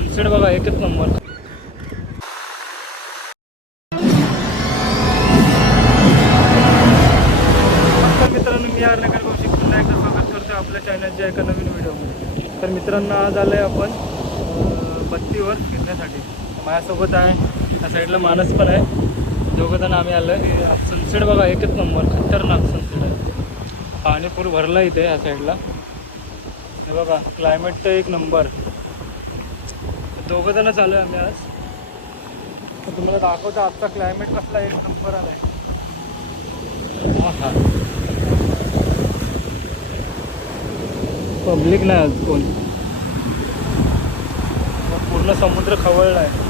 Sunset बघा एकच number. मित्रांनो मी नगर कौशिक पुन्हा एकदा स्वागत करतो आपल्या चॅनलच्या एका नवीन व्हिडिओमध्ये. तर मित्रांनो आज आलो आहे आपण बत्तीवर फिरण्यासाठी. माझ्यासोबत आहे या साईडला मानस पण आहे. दोघंजण आम्ही आलो आहे. सनसेट बघा एकच नंबर, खतरनाक सनसेट आहे. पाणी पूर भरला इथे या साईडला. हे बघा क्लायमेट तर एक नंबर. दोघंजणच आलो आहे आम्ही आज. तर तुम्हाला दाखवतो आजचा क्लायमेट कसला एक नंबर आला आहे. हा पब्लिक नाही आज कोण. पूर्ण समुद्र खवळला आहे.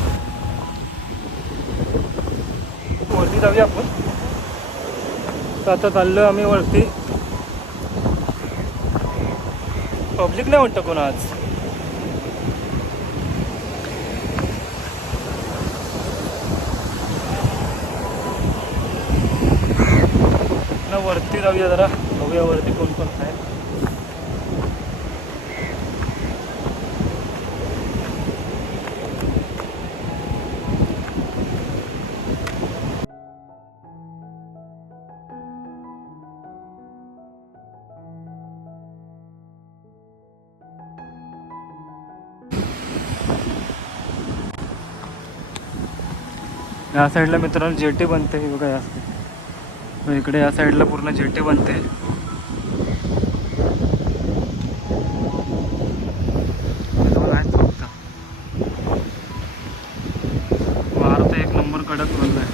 वरती जाऊया आपण. तर आता चाललो आम्ही वरती. पब्लिक नाही वाटतं कोण आज. ना वरती जाऊया जरा, बघूया वरती कोण कोण आहे. या साईडला मित्रांनो जेटी बनते. हे बघा या इकडे या साईडला पूर्ण जेटी बनते. वार तर एक नंबर कडक बनलाय.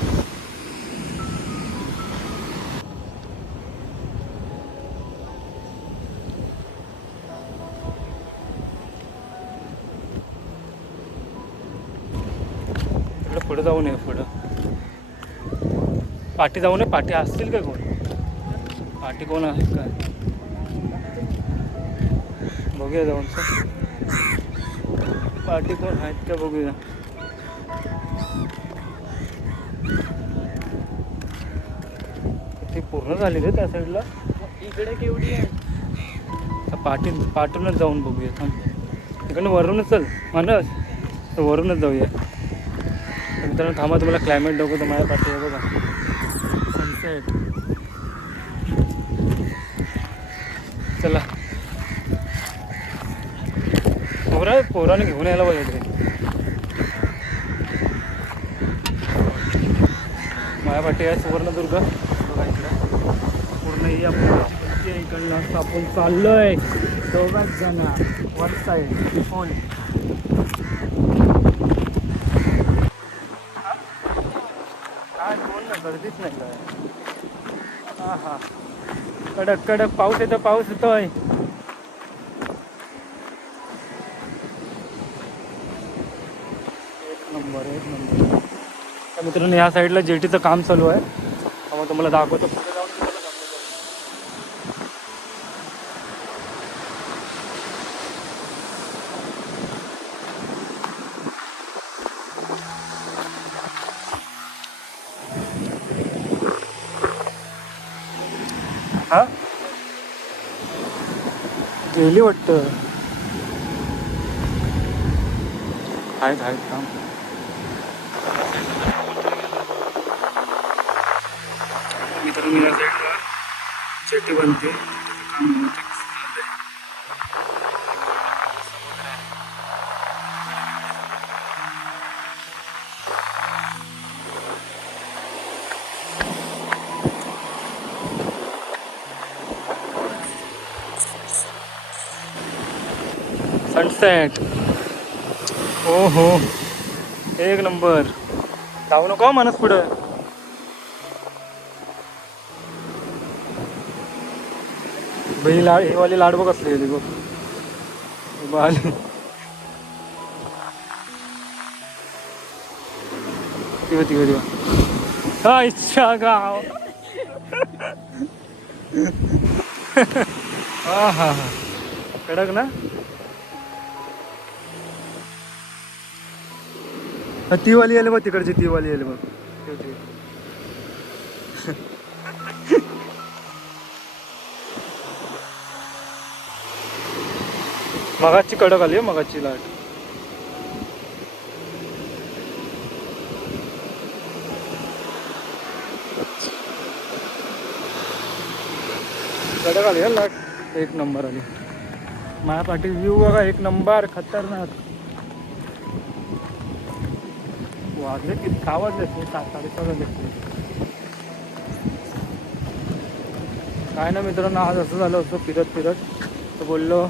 इकडे पुढे जाऊ नये. पुढं पाठी जाऊ नये. पाठी असतील काय कोण. पाठी कोण आहे काय बघूया जाऊन. पाठी कोण आहेत का बघूया. ती पूर्ण झाली रे त्या साईडला. इकडे केवढी आहे. पाठूनच जाऊन बघूया. थांब इकडनं वरूनच चल मानस. वरूनच जाऊया. मित्रांनो थांबा तुम्हाला क्लायमेट दाखवतो. माझ्या पाठी आहे बघा सनसेट. चला पोराने घेऊन यायला पाहिजे. माझ्या पाठी आहे सुवर्णदुर्ग बघा. इकडे पूर्ण ही आपण इकडनं आपण चाललोय दोघांच जण. One side phone. कोण ना गर्दीच नाही काय. हां हां कडक कडक पाऊस येतो. पाऊस येतोय. एक नंबर एक नंबर. तर मित्रांनो या साईडला जेटीचं काम चालू आहे. मग तुम्हाला दाखवतो. पुढे जाऊन हा गेली वाटतं. आहेत काम. मित्रांनो या साईडला जेटी बनते. काम सनसेट. हो हो एक नंबर. जाऊ नको मानस पुढं. ही वाली लाड बघ असली गेली बघ. होती हा इच्छा गाव. हा हा हा कडक ना. ती वाली आली बघ तिकडची. ती वाली आली बघ. मगाची कडक आली. मगाची लाट कडक आली लाट एक नंबर आली माझ्यासाठी व्ह्यू बघा एक नंबर खतरनाक वाजले किती का वाजले 7:30 वाजले काय ना मित्रांनो आज असं झालं होतं फिरत तर बोललो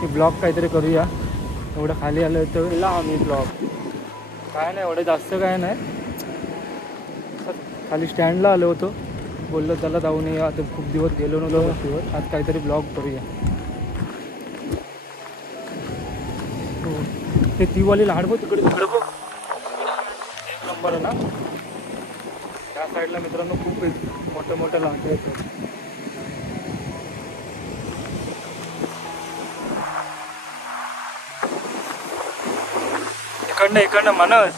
की ब्लॉग काहीतरी करूया एवढं खाली आलं तर आम्ही ब्लॉग काय नाही एवढं जास्त काय नाही खाली स्टँडला आलो होतो बोललो त्याला जाऊन या आता खूप दिवस गेलो नव्हतो बस्तीवर आज काहीतरी ब्लॉग करूया ते तीवाली लाड बघ तिकडे एक नंबर आहे ना त्या साईडला मित्रांनो खूप मोठ्या लांबे आहेत इकडनं मानस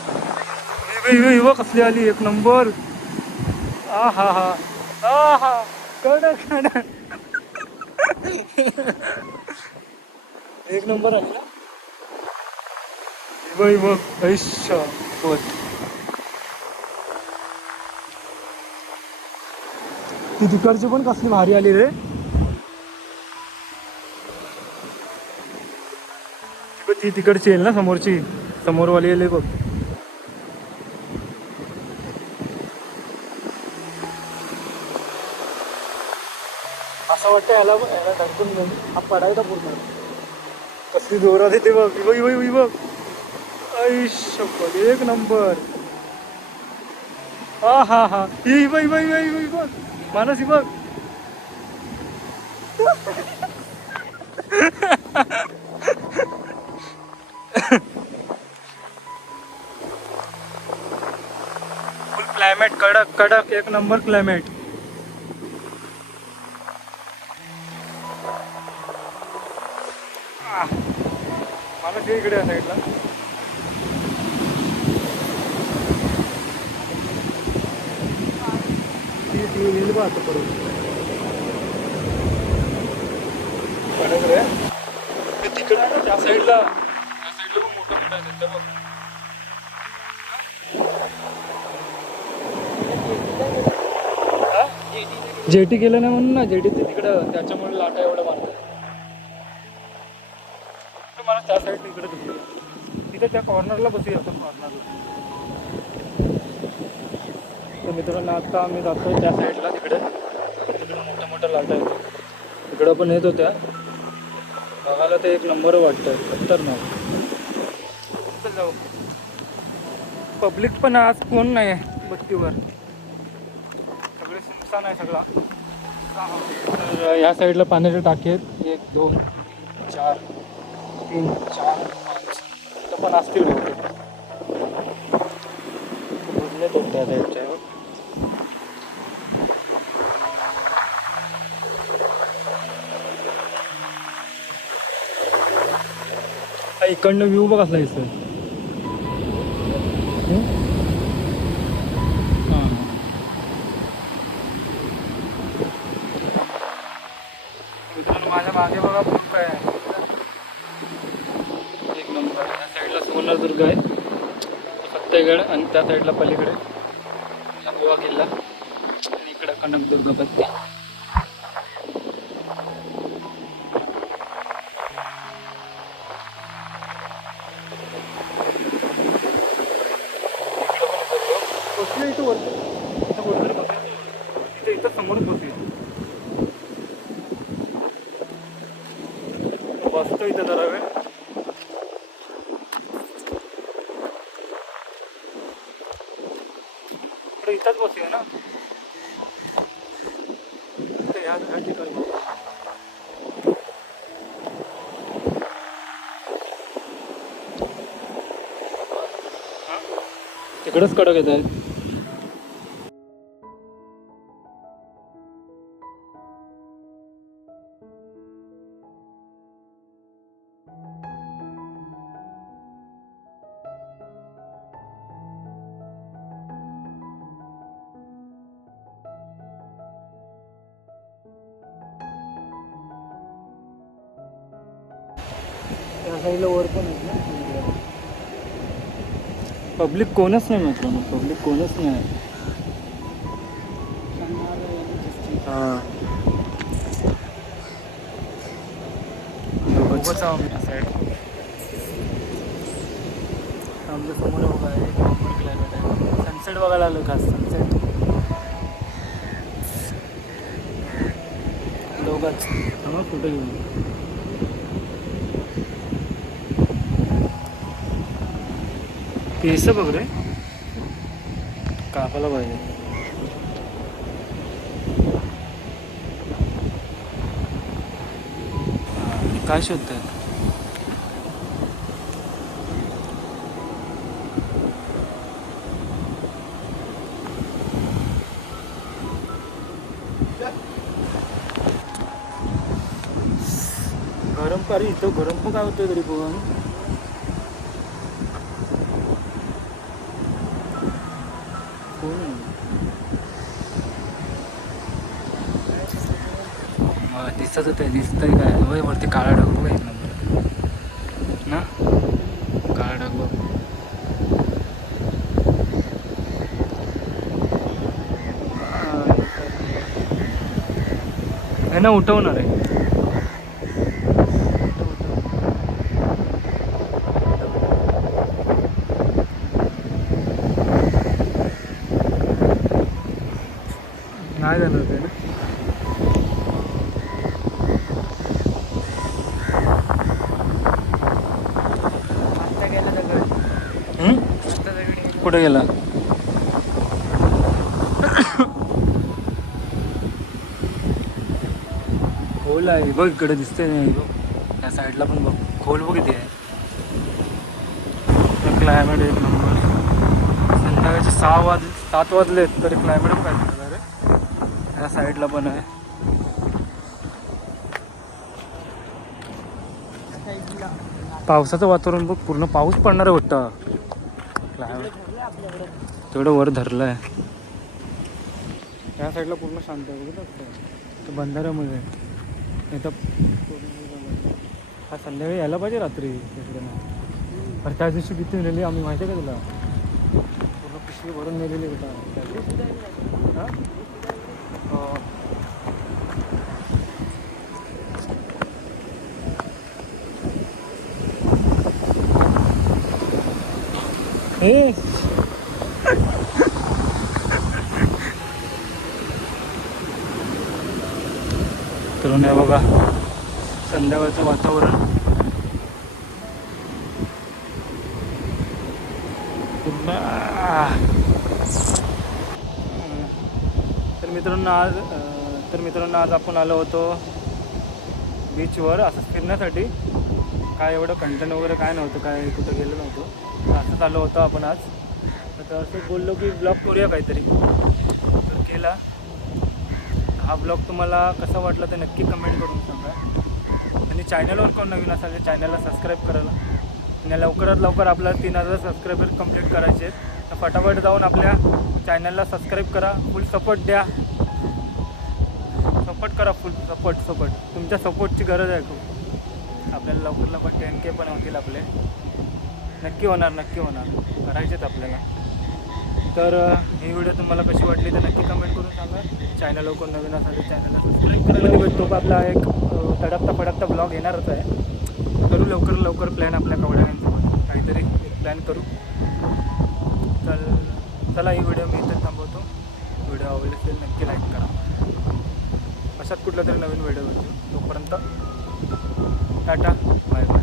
कसली आली एक नंबर आ हा कडक एक नंबर आली ना बघ ऐश्य बोल ती तिकडची पण कसली भारी आली रे ती तिकडची येईल ना समोरची समोरवाली येईल बघ असं वाटतं याला धडकून हा पडायचा पूर्ण कसली जोरात येते बघ बघ ऐश्य एक नंबर हा ही बघ मानसी बघ फुल क्लायमेट कडक एक नंबर क्लायमेट मानसी इकडे आहे साईडला नील पाहतो करून कडक रे तिकडे आहे ना त्या साईडला पण मोठं आहे जेटी केलं नाही म्हणून ना जेटी ते तिकडं त्याच्यामुळे लाटा एवढं मारतात मला त्या साईड इकडे तिथे त्या कॉर्नरला बसूया आपण कॉर्नरला तर मित्रांनो आता आम्ही जातो त्या साईडला तिकडे मोठ्या लाटा येतो तिकडं पण येत होत्या बघायला ते एक नंबर वाटतं खतरनाक जाऊ पब्लिक पण आज कोण नाही बत्तीवर सगळे सुनसान आहे सगळा तर ह्या साईडला पाण्याचे टाके आहेत 1 2 4 3 4 5 इथं पण असतील बहुतेक बोललेत होत्या साईडच्या इकडनं व्ह्यू बघ असला इथं मित्रांनो माझ्या मागे बघा खूप आहे एक नंबर त्या साईडला सुवर्णदुर्ग आहे फत्तेगड आणि त्या साईडला पलीकडे गोवा किल्ला आणि इकडं कनकदुर्ग बत्ती इथं वरती इथं समोरच बसली बसतो इथं जरा वेळ इथंच बसूया ना या ठिकाणी तिकडंच कडक येत आहेत त्या साईडला वर पण आहेत ना पब्लिक कोणच नाही मित्रांनो पब्लिक कोणच नाही हां बसावं मी साईड. आमच्या समोर बघा आहे नंबर क्लायमेट आहे. सनसेट बघायला आलो खास सनसेट. दोघाच आम्हाला फोटो घेऊन केस बघ रे कापायला पाहिजे. काय शोधताय? गरम पारी इथं गरम पण काय होतंय तरी पण. दिसत होते दिसतंय काय होय वरती काळा ढग बघ एक नंबर ना. काळा ढग बघ. आहे ना उठवणार आहे. नाही जाणार ते ना. कुठे गेला? खोल आहे बघ इकडे दिसते नाही बघ. त्या साईडला पण बघ खोल बघ किती आहे. क्लायमेट एक नंबर. संध्याकाळचे 7 वाजलेत तरी क्लायमेट पण काय रे. त्या साईडला पण आहे. पावसाचं वातावरण बघ पूर्ण पाऊस पडणार आहे वाटतं. क्लायमेट तेवढं वर धरलं आहे. त्या साईडला पूर्ण शांत आहे बघत बंधाऱ्यामध्ये. नाही तर हा संध्याकाळी यायला पाहिजे रात्री तिकडे ना. पण त्या दिवशी किती नेलेली आम्ही माहिती आहे का तुला? पूर्ण पिशवी भरून नेलेली होता. हे तर नाही बघा संध्याकाळचं वातावरण. तर मित्रांनो आज आपण आलो होतो बीचवर असंच फिरण्यासाठी. काय एवढं कंटेंट वगैरे काय नव्हतं, काय कुठं गेलो नव्हतो. तर असंच आलो होतो आपण आज. तर असं बोललो की ब्लॉग करूया काहीतरी, तर केला. हा ब्लॉग तुम्हाला कसा वाटला ते नक्की कमेंट करून सांगा. आणि चॅनलवर कोण नवीन असाल तर चॅनलला सबस्क्राईब करायला. आणि लवकरात लवकर आपल्याला 3000 सबस्क्रायबर कंप्लीट करायचे आहेत. तर फटाफट जाऊन आपल्या चॅनलला सबस्क्राईब करा. फुल सपोर्ट द्या. सपोर्ट करा. फुल सपोर्ट तुमच्या सपोर्टची गरज आहे खूप. आपल्याला लवकर 10K पण होतील आपले. नक्की होणार करायचेत आपल्याला. तर ही व्हिडिओ तुम्हाला कशी वाटली तर नक्की कमेंट करून सांगा. चॅनलवर कोण नवीन असाल तर चॅनलला सबस्क्राईब करायला भेटतो. आपला एक तडकता फडकता ब्लॉग येणारच आहे. करू लवकर प्लॅन आपल्या कवड्यांसोबत काहीतरी प्लॅन करू. तर चला ही व्हिडिओ मी इथं थांबवतो. व्हिडिओ आवडली असेल नक्की लाईक करा. अशात कुठला तरी नवीन व्हिडिओ होतो. तोपर्यंत टाटा बाय बाय.